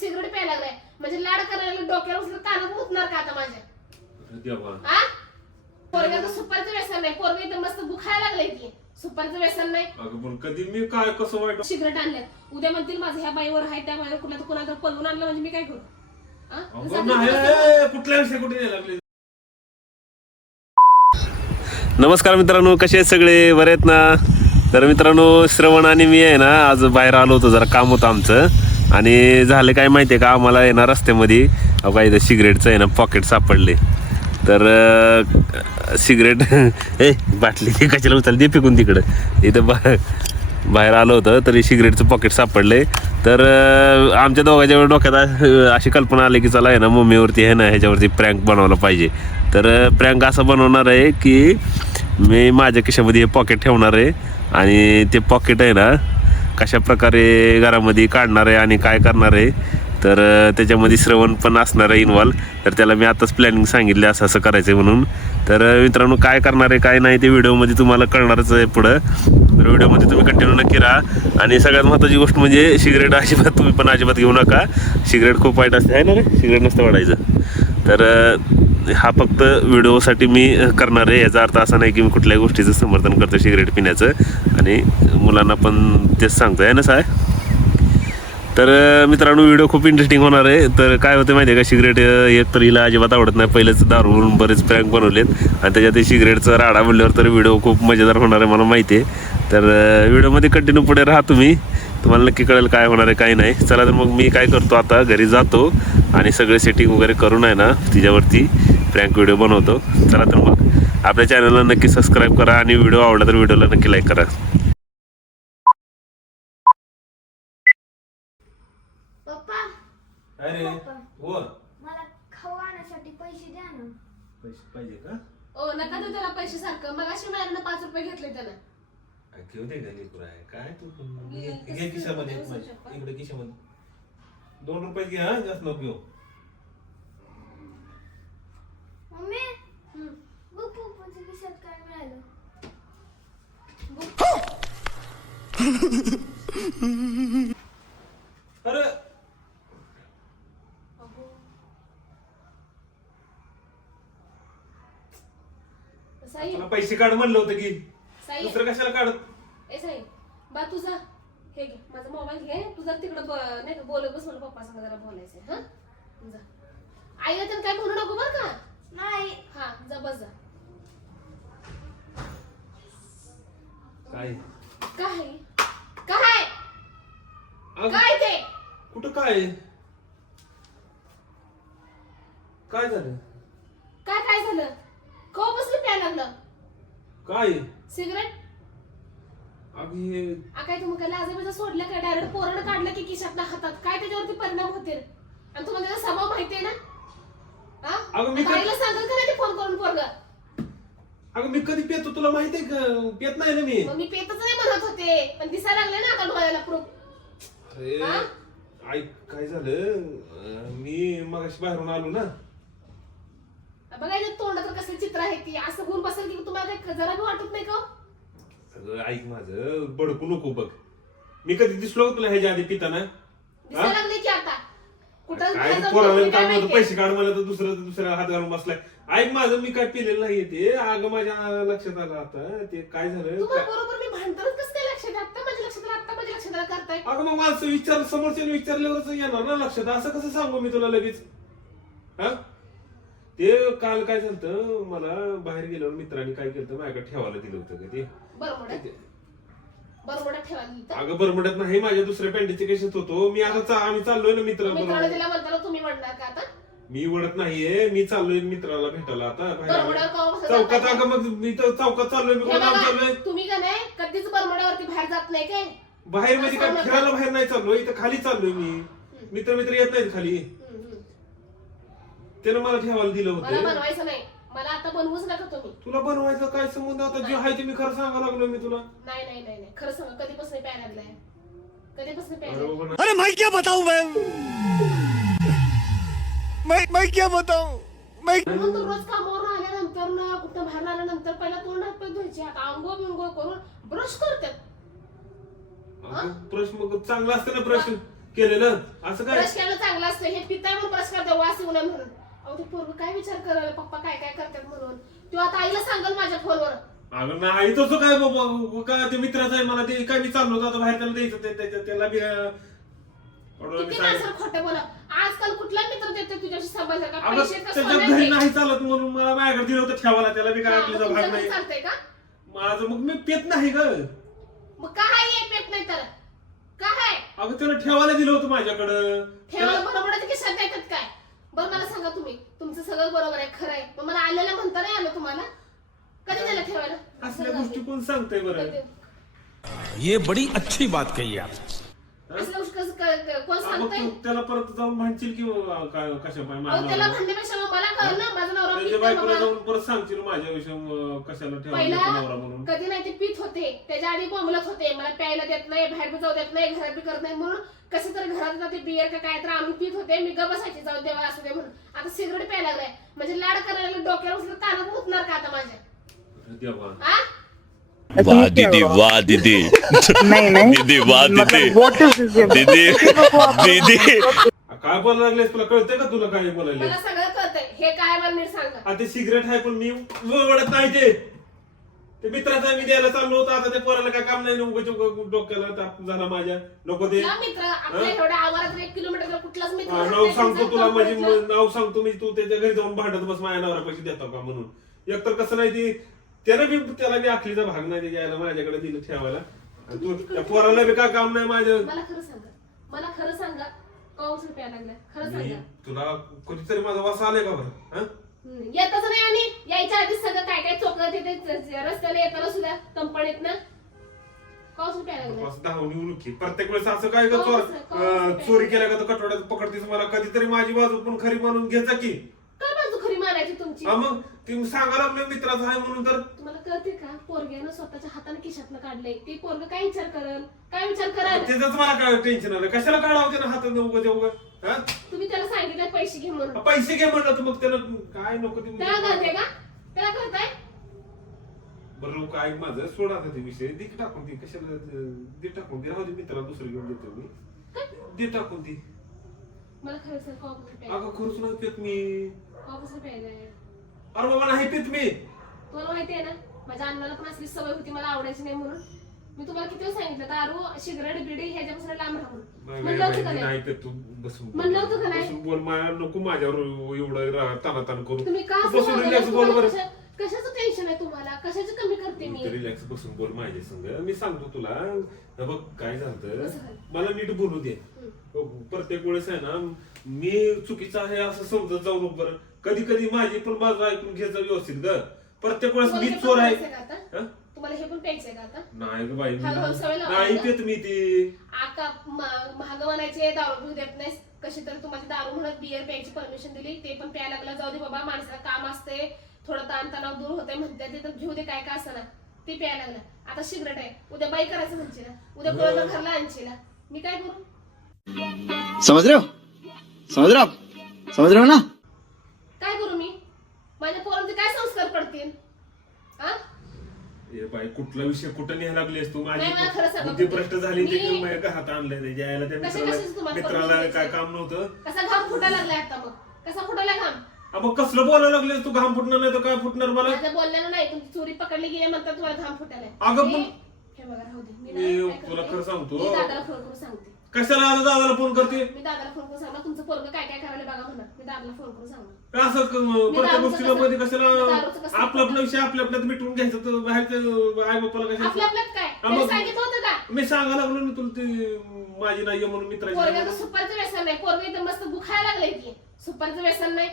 Cigarette प्यायला लागलाय म्हणजे लाड करायला डोक्यावर उचलून कानात मुतणार का आता माझ्या? हा पोरग्याचं सुपारीचं व्यसन नाही, पोरगे इथं मस्त बुखायला लागलंय की सुपारीचं व्यसन नाही. अगं पण कधी मी काय कसं वाईट सिगरेट आणल्यात उद्या म्हणतील माझं ह्या बाईवर आहे त्या बाईवर कुणाला तर पळवून आणलं म्हणजे मी काय करू? कुठल्या विषय कुठे लागले. नमस्कार मित्रांनो, कसे आहेत सगळे? बरे आहेत ना? तर मित्रांनो, श्रवण आणि मी आहे ना आज बाहेर आलो होतो, जरा काम होतं आमचं. आणि झालं काय माहिती आहे का, आम्हाला आहे ना रस्त्यामध्ये काय इथं सिगरेटचं आहे ना पॉकेट सापडले. तर सिगरेट बाटली कशाला उचल दे फेकून तिकडं. इथं बाहेर आलो होतं तरी सिगरेटचं पॉकेट सापडले. तर आमच्या दोघांच्या डोक्यात अशी कल्पना आली की चला आहे ना मम्मीवरती आहे ना ह्याच्यावरती प्रँक बनवला पाहिजे. तर प्रँक असं बनवणार आहे की मी माझ्या खिशामध्ये हे पॉकेट ठेवणार आहे आणि ते पॉकेट आहे ना कशा प्रकारे घरामध्ये काढणार आहे आणि काय करणार आहे. तर त्याच्यामध्ये श्रवण पण असणार आहे इन्व्हॉल्व. तर त्याला मी आताच प्लॅनिंग सांगितले असं असं करायचं आहे म्हणून. तर मित्रांनो, काय करणार आहे काय नाही ते व्हिडिओमध्ये तुम्हाला कळणारच आहे पुढं. तर व्हिडिओमध्ये तुम्ही कंटिन्यू नक्की राहा. आणि सगळ्यात महत्त्वाची गोष्ट म्हणजे सिगरेट अजिबात तुम्ही पण अजिबात घेऊ नका. सिगरेट खूप वाईट असते आहे ना रे, सिगरेट नसतं वाढायचं. तर हा फक्त व्हिडिओसाठी मी करणार आहे. याचा अर्थ असा नाही की मी कुठल्याही गोष्टीचं समर्थन करतो सिगरेट पिण्याचं, आणि मुलांना पण तेच सांगतो आहे ना साय. तर मित्रांनो, व्हिडिओ खूप इंटरेस्टिंग होणार आहे. तर काय होतं माहिती आहे का, सिगरेट एक तर हिला अजिबात आवडत नाही. पहिलेच दारूवरून बरेच प्रँक बनवलेत आणि त्याच्यात सिगरेटचं राडा म्हणल्यावर तर व्हिडिओ खूप मजेदार होणार आहे मला माहिती आहे. तर व्हिडिओमध्ये कंटिन्यू पुढे राहा तुम्ही, तुम्हाला नक्की कळेल काय होणार आहे काय नाही. चला तर मग मी काय करतो, आता घरी जातो आणि सगळे सेटिंग वगैरे करून आहे ना तिच्यावरती प्रँक व्हिडिओ बनवतो. चला तर मग आपल्या चॅनलला नक्की सबस्क्राईब करा आणि व्हिडिओ आवडला तर व्हिडिओला नक्की लाईक करा. पप्पा अरे हो, मला खाऊ आणण्यासाठी पैसे द्या ना. पैसे पाहिजे का? ओ नका देऊ त्याला पैसे सारखं. मग अशी माझ्याकडनं 5 रुपये घेतले त्यानं. घेऊ दे गली आहे काय तू घे खिशामध्ये इकडे खिशामध्ये 2 रुपये घे. हा जास्त नको घेऊ. मम्मी बघ पप्पाच्या खिशात काय मिळालं. अरे साई तुला पैसे काढ म्हणलं होतं की साई दुसरं कशाला काढत. ए साई बा तुझा हे घे, माझा मोबाईल घे. तू जर तिकडं नाही का बोलत बस, मला पप्पा संग जरा बोलायचंय. हा जा. आईला तर काय म्हणू नको बरं का. नाही हा जा बस जा. काय काय काय अगं, काय ते कुठं काय काय झालं? काय काय झालं? कवा बसलं प्यायला लागलं काय सिगरेट? अगं हे काय तुम्ही काय लाजाबिजा सोडलं काय? डायरेक्ट पोरड काढलं की खिशात हातात काय त्याच्यावरती परिणाम होतील? आणि तुम्हाला त्याचा स्वभाव माहितीये ना. हा अगं मी आता आईला सांगाल का नाही फोन करून पोरग? अगं मी कधी पेतो तुला माहिती आहे का? पेत नाही ना मी. मग मी पेतच नाही म्हणत होते, पण दिसायला लागले ना आता डोळ्याला प्रूफ. अरे हा? ऐक काय झालं, मी मगाशी बाहेरून आलो ना. बघायचं तोंडात कसं चित्र आहे ती. असं होऊन बसेल की तुम्हाला काही जरा बी वाटत नाही का? अगं ऐक माझं, बडकू नको बघ. मी कधी दिसलो का तुला ह्याच्या आधी पिताना? दिसायला लागले की आता कुठं काय बाहेर जाऊन पोराला बसले काय काय म्हणतो माहिती? पैसे काढ मला तर दुसरा हात घालून बसलाय. ऐक माझं, मी काय पिलेलं नाहीये ते. अगं माझ्या लक्षात आलं आता ते काय झालं. तुम्हाला बरोबर मी भांडतानाच कसं काय लक्षात? आता माझ्या लक्षात आलं, आता माझ्या लक्षात आलं करताय. अगं मग माणसं समोरच्याने विचारल्यावरच येणार ना लक्षात. असं कसं सांगू मी तुला लगेच? हा ते काल काय झालं, मला बाहेर गेल्यावर मित्रांनी काय केलं माझ्याकडे ठेवायला दिलं होतं का ते. बरोबर ठेवायला दिलं. अगं बरमड्यात नाही, माझ्या दुसऱ्या पॅन्टीचे केसेत होतो मी. आता आम्ही चाललोय ना मित्राला मित्राबरोबर. तिला म्हणताना तुम्ही म्हणणार का आता? मी वडत नाहीये, मी चाललोय मित्राला भेटायला आता बरमोड्यावर कवा बसता चौकात. जाता? अगं मग मी तर चौकात चाललोय. मी हे कोणाला बघा, चाललोय तुम्ही का नाही कधीच बरमोड्यावरती बाहेर जात नाही काय? बाहेर म्हणजे काय असं नका. फिरायला बाहेर नाही चाललोय, इथं खाली चाललोय मी. मित्र येत नाहीत खाली. त्यानं मला ठेवायला दिलं मला होतं. बनवायचं नाही, मला आता बनवूच नका तुम्ही. तुला बनवायचं काय संबंध? आता जे आहे ते मी खरं सांगायला लागलो मी तुला. नाही नाही नाही नाही, खरं सांगा कधीपासून प्यायला लागलाय? कधीपासून प्यायला अरे लागलाय? बाबा, अरे मैं क्या बताऊं मैं क्या बताऊं मैं म्हणून तर रोज कामावर आल्यानंतर ना कुठं बाहेर आल्यानंतर पहिला तोंड हात पाय धुवायचे, आता आंघोळ बिंघोळ करून ब्रश करतात. अगं, ब्रश मग चांगला असतं ना ब्रश. केलेलं असं काय? ब्रश केलं चांगलं असतं, हे पिताय म्हणून ब्रश करते वास येऊ नये म्हणून. अहो ते पोरग काय विचार करायला पप्पा काय काय करतात म्हणून. तो आता आईला सांगल माझ्या फोनवर. अगं नाही तसं काय बाबा, काय ते मित्राचं आहे मला, ते काय मी चाललो होतो आता बाहेर, त्याला द्यायचं त्याला बी किती माणसाला खोटं बोला. आजकाल कुठला मित्र देतो तुझ्याशी संबंध का? अगं पैसे का त्याच्या सोन्यात घरी आहे? नाही चालत म्हणून मला माझ्याकडे दिलं होतं ठेवायला, त्याला बी काय हा, आपल्याचा मग भाग तुमच्याकडे नाही चालतंय का? माझं. मग मी पेत नाही ग. मग काय आहे पेट नाही तर काय? अगं त्याला ठेवायला दिलं होतं माझ्याकडं. ठेवायला बरोबर की शब्द येतात काय? बरं मला सांगा तुम्ही, तुमचं सगळं बरोबर आहे, खरं आहे, मग मला आलेलं म्हणता नाही आलं तुम्हाला? कधी दिलं ठेवायला? असल्या गोष्टी कोण सांगतंय बरं? ये बड़ी अच्छी बात कही आप. असल्या गोष्टी कोण मग सांगतंय? तू त्याला परत जाऊन म्हणशील की काय कशा पाय अहो त्याला म्हणण्यापेक्षा मग मला कळलं ना, माझा नवरा त्याच्या पित बायकोला नाही जाऊन परत सांगशील माझ्याविषयी कशाला ठेवायला पहिला नवरा म्हणून. कधी नाही ते पित होते, त्याच्या आधी बोंबलत होते, मला प्यायला देत नाही, बाहेर बी जाऊ देत नाही, घरात बी करत नाही म्हणून कसे तरी घरात ते बियर का काय तर आणून पित होते. मी ग बसायची, जाऊ देवा असू दे म्हणून. आता सिगरेट प्यायला लागलाय म्हणजे लाड करायला डोक्यावर उचलून कानात मुतणार का आता माझ्या? देवा हा? वाह दीदी वाह दीदी दीदी वाह दीदी दीदी दीदी. काय बोलायला लागलेस, तुला कळतंय का तुला काय बोलायला? मला सगळं कळतंय, हे काय मला नीट सांगा. ते सिगरेट आहे पण मी वळत नाही ते मित्राचा मी द्यायला चाललो होतो. आता ते पोराला काय काम नाही, उगाच डोक्याला ताप झाला माझ्या. नको ते कुठला मित्र आपल्या एवढ्या आवारात 1 किलोमीटर कुठलाच मित्र नाव नाही, सांगतो त्यांचं तुला, माझी कंपनीचं. नाव सांगतो मी, तू त्याच्या घरी जाऊन भांडत बस माझ्या नवरा पैसे देतो का म्हणून. एकतर कसं नाही ती त्याला बी आखलीचा भाग नाही द्यायला, माझ्याकडे दिलं ठेवायला. आणि तू त्या पोराला बी काय काम नाही माझं. मला खरं सांगा कौस प्यायला लागलाय, खरं मी सांगा. तुला कधीतरी माझा वास आलाय का बरं? हा? येतच नाही आणि यायच्या आधीच सगळं काय काय चोकलं तिथे रस्त्याला येताना सुद्धा कंपनीत ना कौस प्यायला लागलाय. वास धावून येऊ की प्रत्येक वेळेस असं काय ग, कौस- चोरी केल्या का तर कटोड्यात पकडतीस मला. कधीतरी माझी बाजू पण खरी मानून घ्यायचा की. काय बाजू खरी मानायची तुमची? हा मग ती सांगा लागलं मित्राचं आहे म्हणून तर. तुम्हाला कळते का पोरग्यानं स्वतःच्या हाताने खिशातनं काढलंय, ते पोरग काय विचार करल, काय विचार कराल? त्याच मला काय टेन्शन आलं, कशाला काढावं त्यानं हातात उगं उगं. हा? तुम्ही त्याला सांगितलं पैसे घे म्हणून, पैसे घे म्हणलं तर मग त्यानं काय नको ते. त्याला कळते का? त्याला कळतंय? बरं लोक ऐक माझं, सोडा आता ते विषय. दे की टाकून ती, कशाला दे टाकून दे, राहू दे मित्राला दुसरं घेऊन देतो मी. दे टाकून ती. मला खरं सांग कॉफी प्यायला, अगं खरंच नाही पेत मी. कॉफी प्यायलाय. अरे बाबा नाही पेत मी. तुम्हाला माहितीये ना माझ्या अण्णाला पण असली सवय होती, मला आवडायची नाही म्हणून. मी तुम्हाला किती वेळ सांगितलं दारू सिगरेट बिडी ह्याच्यापासून लांब राहून. म्हणलं होतं का नाही नाही? पेत तू. बसून म्हणलं होतं का नाही? बसून बोल, माया नको माझ्यावर एवढं ताना करू. तुम्ही का असं बसून बोलता? रिलॅक्स बोल बरं. कशाचं टेन्शन आहे तुम्हाला? कशाची कमी करते मी? रिलॅक्स बसून बोल माझ्या संग. मी सांगतो तुला. हे बघ काय कसं झालं, काय? मला नीट बोलू दे. प्रत्येक वेळेस आहे ना मी चुकीचं आहे असं समजत जाऊ नको बरं. कधी कधी माझी पण बाजू ऐकून घ्यायचं व्यवस्थित ग. प्रत्येक वेळेस तुम्हाला मी हे चोर पण आहे. प्यायचंय का आता? हा? तुम्हाला हे पण प्यायचंय का आता? नाही ग बाई, हळूहळू सवय लावा नाही ना. पेत मी ती. आका महाग म्हणायचे दारू पिऊ देत नाहीस, कशी तरी तुम्हाला दारू म्हणत बियर प्यायची परमिशन दिली, ते पण प्यायला लागला. जाऊ दे बाबा, माणसाला काम असते, थोडं ताणतणाव दूर होते म्हणते, ते तर घेऊ दे काय का असं ना. ते प्यायला लागला. आता सिगरेट आहे, उद्या बाई करायचं म्हणशील ना, उद्या कोणाला घरला आणशील ना, मी काय करू? समझ रहे हो समझ रहे हो ना. काय करू मी? माझ्या पोरांचे काय संस्कार पडतील? हा? ए बाई कुठला विषय कुठं न्यायला लागलीस तू. माझी नाही, मला खरं सांगा. बुद्धी भ्रष्ट झाली ते मी- माझ्या घरात आणलंय त्याच्या आईला. त्या कशाचं तुम्हाला मित्राला permission काय द्यायचं? काम नव्हतं. कसा घाम फुटायला लागलाय आता मग? कसा फुटायला घाम? मग कसलं बोलायला लागलेस तू. घाम फुटणार नाही तर काय फुटणार मला. माझ्या बोलण्यानं नाही, तुमची चोरी पकडली गेली म्हणतात तुम्हाला घाम फुटायला. अगं हे पण- हे बघा राहू दे. मी मी ना काय तुला करते? खरं सांगतो. मी दादाला फोन करून सांगते. कशाला आता दादाला फोन करते. मी दादाला फोन करून सांगणार तुमचं पोरगं काय काय करायला बघा म्हणा. मी दादाला फोन करून सांगणार. असं प्रत्येक दारूचं गोष्टीला कसं- मध्ये मी कशाला दारूचं कसं- आपला आपला विषय आपल्या आपल्यात मिटवून घ्यायचं तर बाहेरचं आई बापाला आपल्या कशाला. आपल्यात काय हा, त्याने मग- सांगितलं होतं का? मी सांगायला लागलो ना तुला ते माझी नाही म्हणून मित्राची पोरग्याचं नाही. सुपारीचं व्यसन नाही, पोरगं इथं मस्त बुखायला लागलंय की. सुपारीचं व्यसन नाही.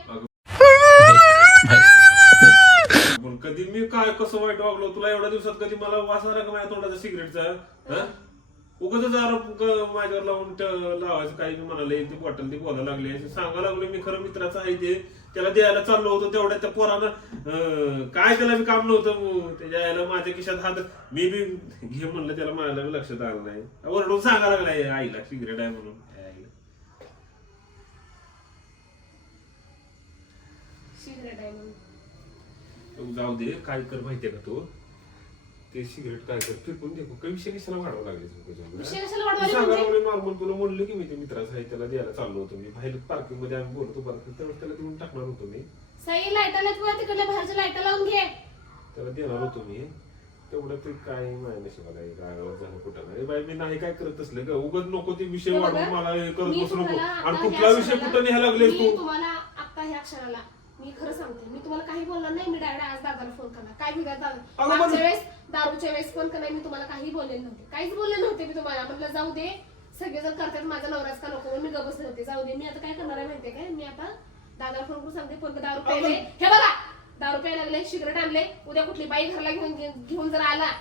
पण कधी मी काय कसं वाईट वागलो तुला एवढ्या दिवसात. कधी मला वास आला का माझ्या तोंडाचा सिगरेटचा. उगाच आरोप माझ्यावर लावायचं काही मी म्हणाले ती बॉटल ती बोलायला लागली असं सांगायला लागलो. मी खरं मित्राचं आहे ते, त्याला द्यायला चाललो होतो तेवढ्या त्या पोरानं काय त्याला मी काम नव्हतं त्याच्या आईला माझ्या खिशात हात मी बी घे म्हणलं त्याला माझ्या लक्षात आलं नाही. ओरडून सांगायला लागलाय आईला सिगरेट आहे म्हणून. सिगरेट आहे म्हणून. जाऊ दे काय कर माहितीये का तू. ते सिगरेट काय कर फेकून दे काही विषय कशाला वाढवा लागले विषय कशाला वाढवायला म्हणजे? नॉर्मल तुला म्हणलं की मी ते मित्राचं आहे त्याला द्यायला चाललो होतो मी बाहेर पार्किंग मध्ये आम्ही बोलतो पार्किंग त्यावेळेस त्याला देऊन टाकणार होतो मी साई लाईटाला किंवा तिकडल्या बाहेरच्या लाईटा लावून घे. त्याला देणार होतो मी तेवढं ते काय माझ्या नशिबाला रागावत झालं कुठं नाही बाई मी नाही काय करत असलं ग उगाच नको ते विषय हे वाढवून बघा, मला हे करत मी बसू नको तुम्हाला आणि आता कुठला ह्या विषय क्षणाला- कुठं न्यायला लागलेस मी तू तुम्हाला आता ह्या क्षणाला मी खरं सांगते मी तुम्हाला काही बोलणार नाही मी डायरेक्ट आज दादाला फोन करणार काय बिघाड दादा अगं पण- मागच्या वेळेस दारूच्या वेळेस पण का नाही मी तुम्हाला काही बोलले नव्हते काहीच बोलले नव्हते मी तुम्हाला म्हटलं जाऊ दे सगळेजण करतात माझा नवराच का नको म्हणून मी गबस नव्हते जाऊ दे मी आता काय करणार आहे माहितीये काय मी आता दादाला फोन करून सांगते पण दारू प्यायले हे बघा दारू प्यायला लागले सिगरेट आणले उद्या कुठली बाई घरला घेऊन जर आला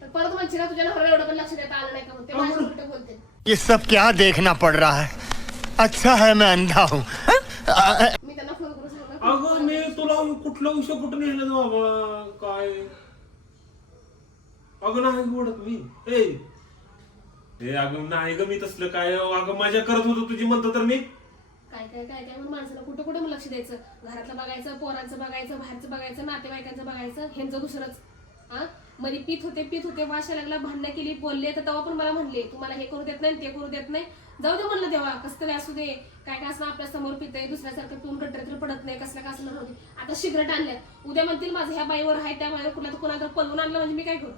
तर परत म्हणशील ना तुझ्या नवऱ्याला एवढं पण लक्ष देता आलं नाही का म्हणते माझ्या उलट बोलते ये सब क्या देखना पड़ रहा है अच्छा है मैं अंधा हूँ मी त्यांना फोन करून सांगणार अगं मी तुला कुठला विषय कुठं नेलं ना बाबा काय अगं नाही ओढत मी ए अगं नाही ग मी तसलं काय अगं माझ्या करत होतो तुझी म्हणतो तर मी काय काय काय काय म्हणून माणसाला कुठं कुठं मग लक्ष द्यायचं घरातलं बघायचं पोरांचं बघायचं बाहेरचं बघायचं नातेवाईकांचं बघायचं ह्यांचं दुसरंच हा मध्ये पीत होते वाशा लागला भांडणं केली बोलले तर तेव्हा पण मला म्हणले तुम्हाला हे करू देत नाही ते करू देत नाही जाऊ दे म्हणलं तेव्हा कसं तरी असू दे काय काय असं आपल्या समोर पितंय दुसऱ्यासारखं पिऊन गटरीत पडत नाही कसलं का असं नव्हते आता सिगरेट आणल्यात उद्या म्हणतील माझं ह्या बाईवर आहे त्या बाईवर कुणाला कुणाला पळवून आणलं म्हणजे मी काय करू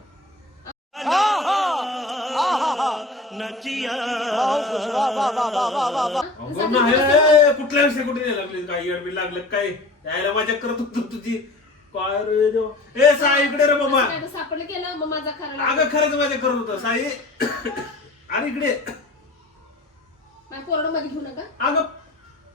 अगं नाही कुठल्या विषय कुठे नाही लागले काय येडबीड लागलं काय यायला माझ्या करत होतो तुझी काय रे देवा. ए साई इकडे रे बाबा काय तर सापडलं केलं मग माझा खरा अगं खरंच माझ्या करत होतं साई अरे इकडे माझ्या पोराडं मध्ये घेऊ नका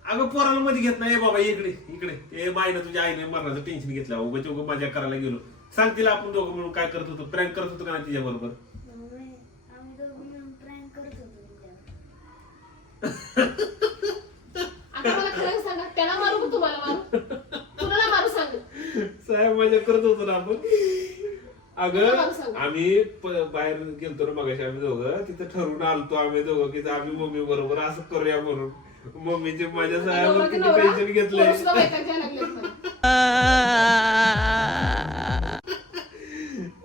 अगं पोराला मध्ये घेत नाही बाबा इकडे इकडे ते बाईनं तुझ्या आईने मरणाचं टेन्शन घेतलं उगाच उगा मजा करायला गेलो सांग तिला आपण दोघं मिळून काय करत होतो प्रँक करत होतो का नाही तिच्या बरोबर आम्ही दोघं मिळून प्रँक करत होतो तुझ्यावर. आता मला खरं सांगा त्याला मारू का तुम्हाला मारू कुणाला मारू सांग साहेब मजा करत होतो ना आपण अगं मला सांग. आम्ही बाहेर गेलतो ना मगाशी आम्ही दोघं तिथं ठरवून आलतो आम्ही दोघं की आम्ही मम्मी बरोबर असं करूया म्हणून मम्मीचे माझ्या साहेबांवर किती टेन्शन घेतलंय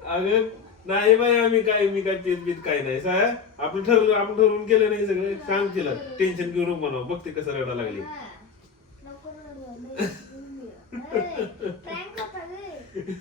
अगं नाही बाई आम्ही काय मी काय पीत बीत काय नाही साहेब आपण ठरवून केलं नाही सगळं सांग तिला टेन्शन घेऊन म्हणा बघते कसं रडा लागली नको रडू, लय prank होता रे.